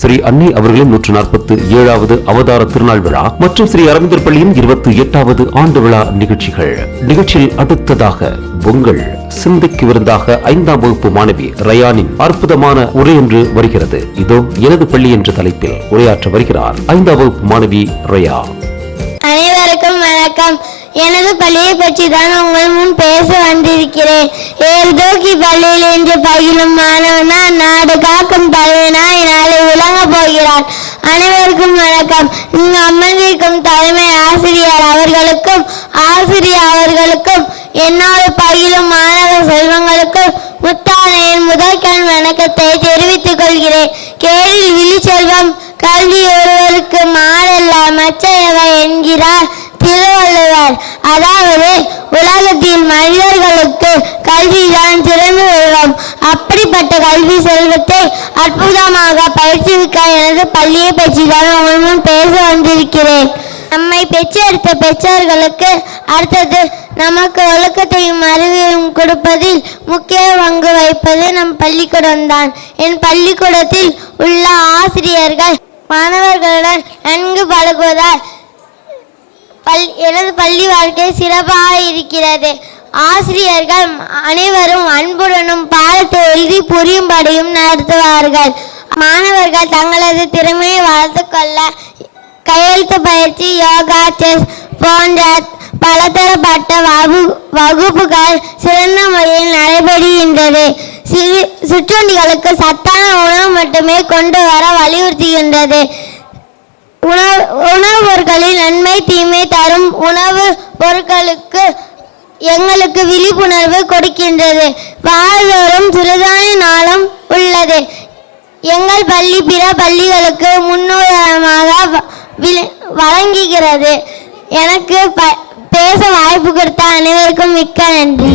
ஸ்ரீ அன்னை அவர்களின் 147வது அவதார திருநாள் விழா மற்றும் ஸ்ரீ அரவிந்தர் பள்ளியின் 28வது ஆண்டு விழா நிகழ்ச்சியில் அடுத்ததாக உங்கள் சிந்தைக்கு விருந்தாக 5ஆம் வகுப்பு மாணவி ரயானின் அற்புதமான உரை ஒன்று வருகிறது. இதோ எனது பள்ளி என்ற தலைப்பில் உரையாற்ற வருகிறார் 5ஆம் வகுப்பு மாணவி ரயா. அனைவருக்கும் வணக்கம். எனது பள்ளியை பற்றி தான் உங்கள் முன் பேச வந்திருக்கிறேன். ஏழ்தோக்கி பள்ளியில் இன்று பயிலும் மாணவனா நாடு காக்கும் தலைவனாய் நாளை விளங்க போகிறார். அனைவருக்கும் வணக்கம். இங்கு அமர்ந்திருக்கும் தலைமை ஆசிரியர் அவர்களுக்கும் என்னோடு பயிலும் மாணவ செல்வங்களுக்கும் முத்தானையின் முதற்கண் வணக்கத்தை தெரிவித்துக் கொள்கிறேன். கேளில் விழிச்செல்வம் கல்வி ஒருவருக்கு மாறல்ல மற்றையவை என்கிறார் திருவள்ளுவர். அதாவது உலகத்தில் மனிதர்களுக்கு கல்விதான் சிறந்த செல்வம். அப்படிப்பட்ட கல்வி செல்வத்தை அற்புதமாக பயிற்சிக்க எனது பள்ளியை பற்றி தான் உங்கள் முன் பேச வந்திருக்கிறேன். நம்மை பெற்றெடுத்த பெற்றோர்களுக்கு அடுத்தது நமக்கு ஒழுக்கத்தையும் அறிவையும் கொடுப்பதில் முக்கிய பங்கு வகிப்பது நம் பள்ளிக்கூடம்தான். என் பள்ளிக்கூடத்தில் உள்ள ஆசிரியர்கள் மாணவர்களுடன் நன்கு பழகுவதால் எனது பள்ளி வாழ்க்கை சிறப்பாக இருக்கிறது. ஆசிரியர்கள் அனைவரும் அன்புடனும் பாடத்தை எழுதி புரியும்படியும் நடத்துவார்கள். மாணவர்கள் தங்களது திறமையை வளர்த்து கொள்ள கையெழுத்து பயிற்சி, யோகா, செஸ் போன்ற பலதரப்பட்ட வகுப்புகள் சிறந்த முறையில் நடைபெறுகின்றது. சிற்றுண்டிகளுக்கு சத்தான உணவு மட்டுமே கொண்டு வர வலியுறுத்துகின்றது. உணவுப் பொருட்களில் நன்மை தீமை தரும் உணவு பொருட்களுக்கு எங்களுக்கு விழிப்புணர்வு கொடுக்கின்றது. வாழ்தோறும் சிறுதானிய நாளும் உள்ளது. எங்கள் பள்ளி பிற பள்ளிகளுக்கு முன்னுதாரணமாக வழங்குகிறது. எனக்கு பேச வாய்ப்பு கொடுத்த அனைவருக்கும் மிக்க நன்றி.